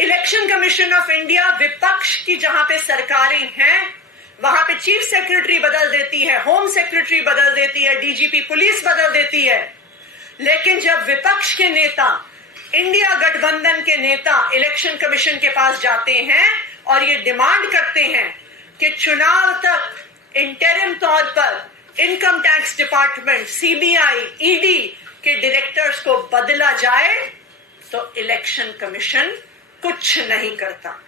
Election commission of India विपक्ष की जहां पे सरकारें हैं वहां पे चीफ सेक्रेटरी बदल देती है, होम सेक्रेटरी बदल देती है, डीजीपी पुलिस बदल देती है। लेकिन जब विपक्ष के नेता, इंडिया गठबंधन के नेता इलेक्शन कमीशन के पास जाते हैं और ये डिमांड करते हैं कि चुनाव तक इंटरिम तौर पर income tax department, CBI, ED के डायरेक्टर्स को बदला जाए, तो इलेक्शन कमीशन कुछ नहीं करता।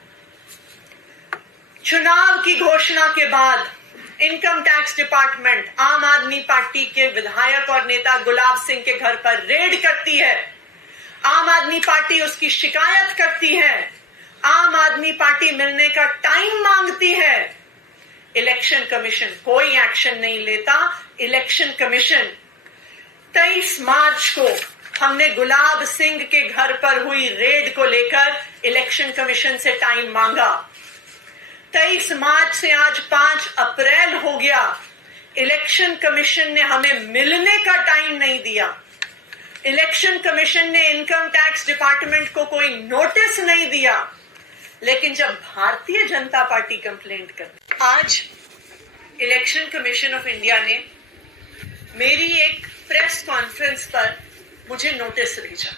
चुनाव की घोषणा के बाद इनकम टैक्स डिपार्टमेंट आम आदमी पार्टी के विधायक और नेता गुलाब सिंह के घर पर रेड करती है। आम आदमी पार्टी उसकी शिकायत करती है। आम आदमी पार्टी मिलने का टाइम मांगती है। इलेक्शन कमीशन कोई एक्शन नहीं लेता। इलेक्शन कमीशन 23 मार्च को हमने गुलाब सिंह के घर पर हुई रेड को लेकर इलेक्शन कमीशन से टाइम मांगा। 23 मार्च से आज 5 अप्रैल हो गया। इलेक्शन कमीशन ने हमें मिलने का टाइम नहीं दिया। इलेक्शन कमीशन ने इनकम टैक्स डिपार्टमेंट को कोई नोटिस नहीं दिया। लेकिन जब भारतीय जनता पार्टी कंप्लेंट करती, आज इलेक्शन कमीशन ऑफ इंडिया ने मेरी एक प्रेस कॉन्फ्रेंस पर मुझे नोटिस भेजा।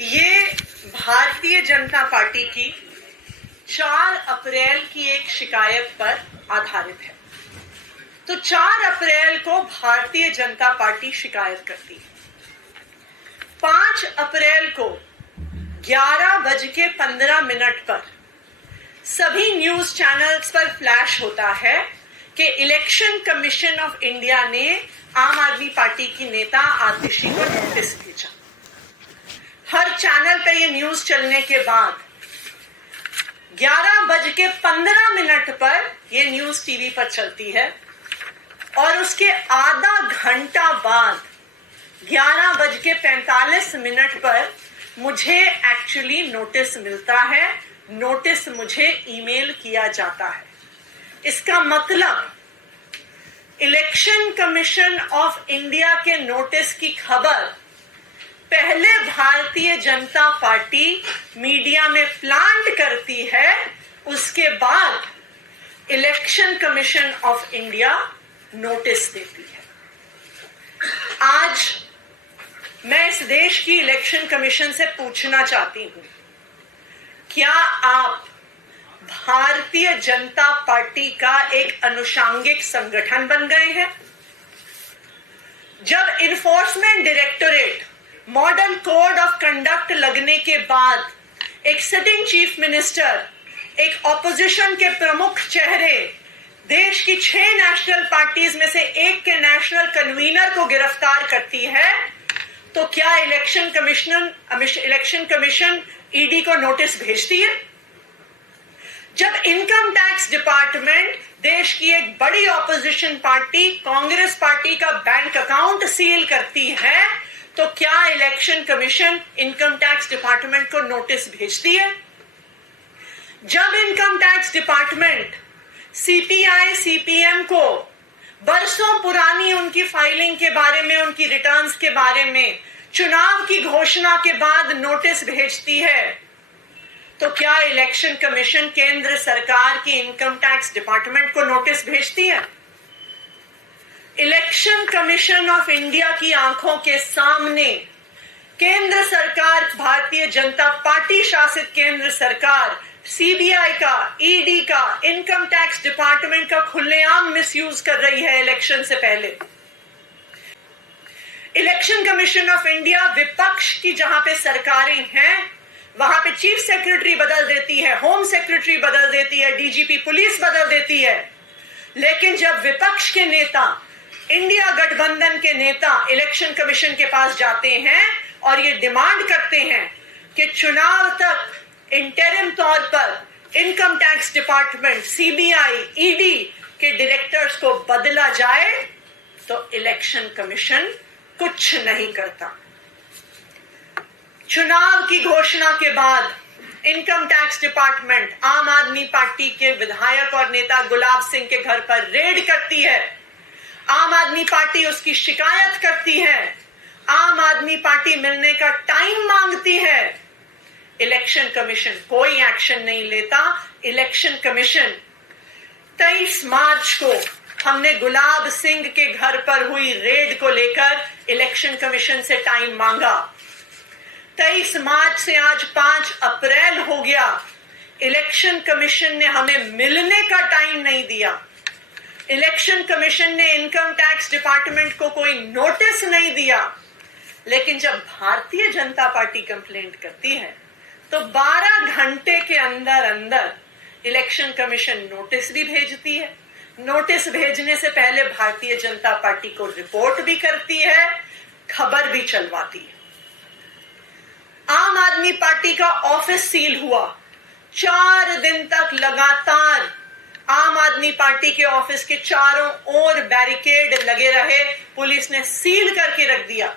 ये भारतीय जनता पार्टी की 4 अप्रैल की एक शिकायत पर आधारित है। तो 4 अप्रैल को भारतीय जनता पार्टी शिकायत करती है। 5 अप्रैल को 11:15 पर सभी न्यूज चैनल्स पर फ्लैश होता है कि इलेक्शन कमीशन ऑफ इंडिया ने आम आदमी पार्टी की नेता आतिशी को नोटिस भेजा। हर चैनल पर यह न्यूज चलने के बाद 11:15 पर यह न्यूज टीवी पर चलती है और उसके आधा घंटा बाद 11:45 पर मुझे एक्चुअली नोटिस मिलता है। नोटिस मुझे ईमेल किया जाता है। इसका मतलब इलेक्शन कमीशन ऑफ इंडिया के नोटिस की खबर पहले भारतीय जनता पार्टी मीडिया में प्लांट करती है, उसके बाद election commission of India notice देती है। आज मैं इस देश की इलेक्शन कमीशन से पूछना चाहती हूं, क्या आप भारतीय जनता पार्टी का एक अनुषांगिक संगठन बन गए हैं? जब enforcement directorate model code of conduct लगने के बाद एक सिटिंग चीफ मिनिस्टर, एक ऑपोजिशन के प्रमुख चेहरे, देश की 6 नेशनल पार्टीज में से एक के नेशनल कन्वीनर को गिरफ्तार करती है, तो क्या इलेक्शन कमीशन ईडी को नोटिस भेजती है? जब इनकम टैक्स डिपार्टमेंट देश की एक बड़ी ऑपोजिशन पार्टी कांग्रेस पार्टी का बैंक अकाउंट सील करती है, तो क्या election commission income tax department को नोटिस भेजती है? जब income tax department CPI CPM को बरसों पुरानी उनकी फाइलिंग के बारे में, उनकी रिटर्न्स के बारे में चुनाव की घोषणा के बाद नोटिस भेजती है, तो क्या इलेक्शन कमीशन केंद्र सरकार की इनकम टैक्स डिपार्टमेंट को नोटिस भेजती है? इलेक्शन कमीशन ऑफ इंडिया की आंखों के सामने केंद्र सरकार, भारतीय जनता पार्टी शासित केंद्र सरकार सीबीआई का, ईडी का, इनकम टैक्स डिपार्टमेंट का खुलेआम मिसयूज कर रही है इलेक्शन से पहले। इलेक्शन कमीशन ऑफ इंडिया विपक्ष की जहां पे सरकारें हैं वहां पे चीफ सेक्रेटरी बदल देती है, होम सेक्रेटरी बदल देती है, डीजीपी पुलिस बदल देती है। लेकिन जब विपक्ष के नेता, इंडिया गठबंधन के नेता इलेक्शन कमीशन के पास जाते हैं और ये डिमांड करते हैं कि चुनाव तक इंटरिम तौर पर income tax department, CBI, ED के डायरेक्टर्स को बदला जाए, तो इलेक्शन कमीशन कुछ नहीं करता। चुनाव की घोषणा के बाद इनकम टैक्स डिपार्टमेंट आम आदमी पार्टी के विधायक और नेता गुलाब सिंह के घर पर रेड करती है। आम आदमी पार्टी उसकी शिकायत करती है। आम आदमी पार्टी मिलने का टाइम मांगती इलेक्शन कमीशन कोई एक्शन नहीं लेता। इलेक्शन कमीशन 23 मार्च को हमने गुलाब सिंह के घर पर हुई रेड को लेकर इलेक्शन कमीशन से टाइम मांगा। 23 मार्च से आज 5 अप्रैल हो गया, इलेक्शन कमीशन ने हमें मिलने का टाइम नहीं दिया। इलेक्शन कमीशन ने इनकम टैक्स डिपार्टमेंट को कोई नोटिस नहीं दिया। लेकिन जब भारतीय जनता पार्टी कंप्लेंट करती है तो 12 घंटे के अंदर अंदर इलेक्शन कमीशन नोटिस भी भेजती है। नोटिस भेजने से पहले भारतीय जनता पार्टी को रिपोर्ट भी करती है, खबर भी चलवाती है। आम आदमी पार्टी का ऑफिस सील हुआ। 4 दिन तक लगातार आम आदमी पार्टी के ऑफिस के चारों ओर बैरिकेड लगे रहे, पुलिस ने सील करके रख दिया।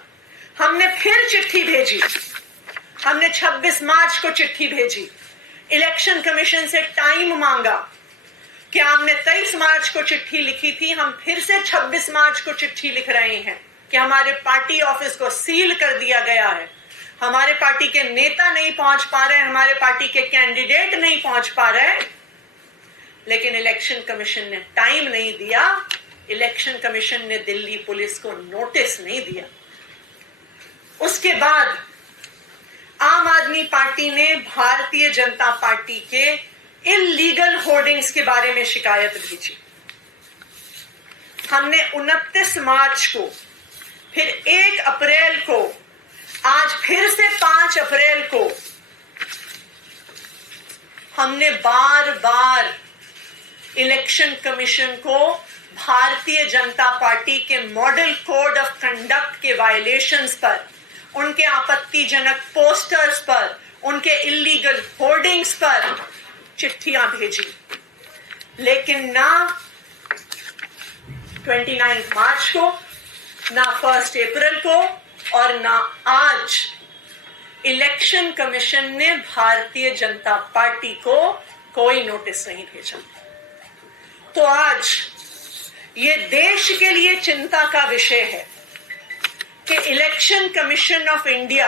हमने फिर चिट्ठी भेजी, हमने 26 मार्च को चिट्ठी भेजी, इलेक्शन कमीशन से टाइम मांगा। क्या हमने 23 मार्च को चिट्ठी लिखी थी, हम फिर से 26 मार्च को चिट्ठी लिख रहे हैं कि हमारे पार्टी ऑफिस को सील कर दिया गया है, हमारे पार्टी के नेता नहीं पहुंच पा रहे, हमारे पार्टी के कैंडिडेट नहीं पहुंच पा रहे। लेकिन इलेक्शन कमीशन ने टाइम नहीं दिया, इलेक्शन कमीशन ने दिल्ली पुलिस को नोटिस नहीं दिया। उसके बाद आम आदमी पार्टी ने भारतीय जनता पार्टी के इल्लीगल होर्डिंग्स के बारे में शिकायत भेजी। हमने 29 मार्च को, फिर 1 अप्रैल को, आज फिर से 5 अप्रैल को हमने बार बार इलेक्शन कमीशन को भारतीय जनता पार्टी के मॉडल कोड ऑफ कंडक्ट के वायलेशंस पर, उनके आपत्तिजनक पोस्टर्स पर, उनके इल्लीगल होर्डिंग्स पर चिट्ठियां भेजी। लेकिन ना 29 मार्च को, ना 1 अप्रैल को और ना आज इलेक्शन कमीशन ने भारतीय जनता पार्टी को कोई नोटिस नहीं भेजा। तो आज ये देश के लिए चिंता का विषय है कि इलेक्शन कमीशन ऑफ इंडिया,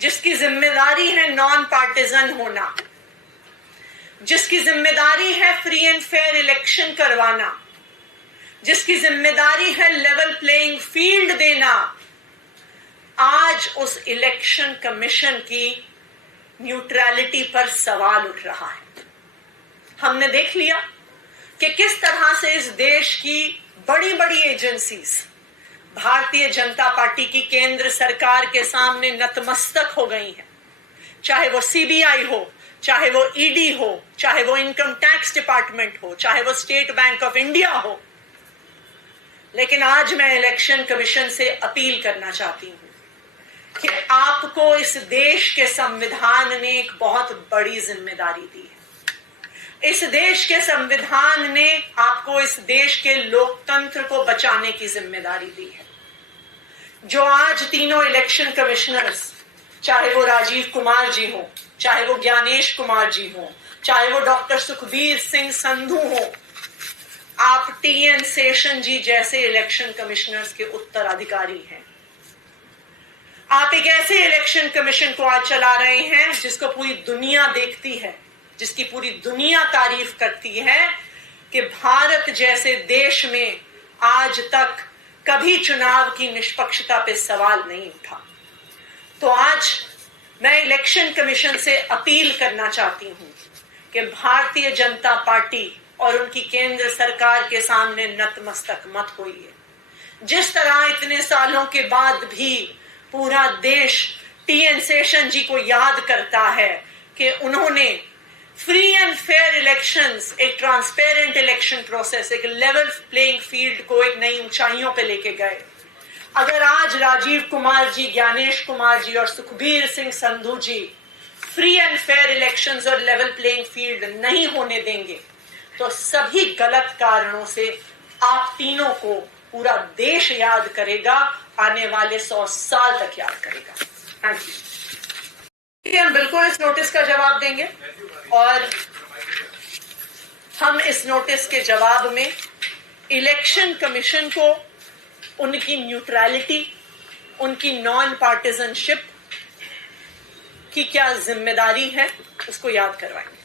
जिसकी जिम्मेदारी है नॉन पार्टिजन होना, जिसकी जिम्मेदारी है फ्री एंड फेयर इलेक्शन करवाना, जिसकी जिम्मेदारी है लेवल प्लेइंग फील्ड देना, आज उस इलेक्शन कमीशन की न्यूट्रलिटी पर सवाल उठ रहा है। हमने देख लिया कि किस तरह से इस देश की बड़ी बड़ी एजेंसीज भारतीय जनता पार्टी की केंद्र सरकार के सामने नतमस्तक हो गई हैं। चाहे वो सीबीआई हो, चाहे वो ईडी हो, चाहे वो इनकम टैक्स डिपार्टमेंट हो, चाहे वो स्टेट बैंक ऑफ इंडिया हो। लेकिन आज मैं इलेक्शन कमीशन से अपील करना चाहती हूं कि आपको इस देश के संविधान ने एक बहुत बड़ी जिम्मेदारी दी है। इस देश के संविधान ने आपको इस देश के लोकतंत्र को बचाने की जिम्मेदारी दी है। जो आज तीनों इलेक्शन कमिश्नर्स, चाहे वो राजीव कुमार जी हो, चाहे वो ज्ञानेश कुमार जी हो, चाहे वो डॉक्टर सुखबीर सिंह संधू हो, आप टीएन शेषन जी जैसे इलेक्शन कमिश्नर्स के उत्तराधिकारी हैं। आप एक ऐसे इलेक्शन कमीशन को आज चला रहे हैं जिसको पूरी दुनिया देखती है, जिसकी पूरी दुनिया तारीफ करती है कि भारत जैसे देश में आज तक कभी चुनाव की निष्पक्षता पे सवाल नहीं उठा। तो आज मैं इलेक्शन कमीशन से अपील करना चाहती हूं कि भारतीय जनता पार्टी और उनकी केंद्र सरकार के सामने नतमस्तक मत होइए। जिस तरह इतने सालों के बाद भी पूरा देश टीएन शेषन जी को याद करता है कि उन्होंने फ्री एंड फेयर इलेक्शंस, एक ट्रांसपेरेंट इलेक्शन प्रोसेस, एक लेवल प्लेइंग फील्ड को एक नई ऊंचाइयों पे लेके गए। अगर आज राजीव कुमार जी, ज्ञानेश कुमार जी और सुखबीर सिंह संधू जी फ्री एंड फेयर इलेक्शंस और लेवल प्लेइंग फील्ड नहीं होने देंगे तो सभी गलत कारणों से आप तीनों को पूरा देश याद करेगा, आने वाले 100 साल तक याद करेगा। Thank you. हम बिल्कुल इस नोटिस का जवाब देंगे और हम इस नोटिस के जवाब में इलेक्शन कमीशन को उनकी न्यूट्रलिटी, उनकी नॉन पार्टिजनशिप की क्या जिम्मेदारी है उसको याद करवाएंगे।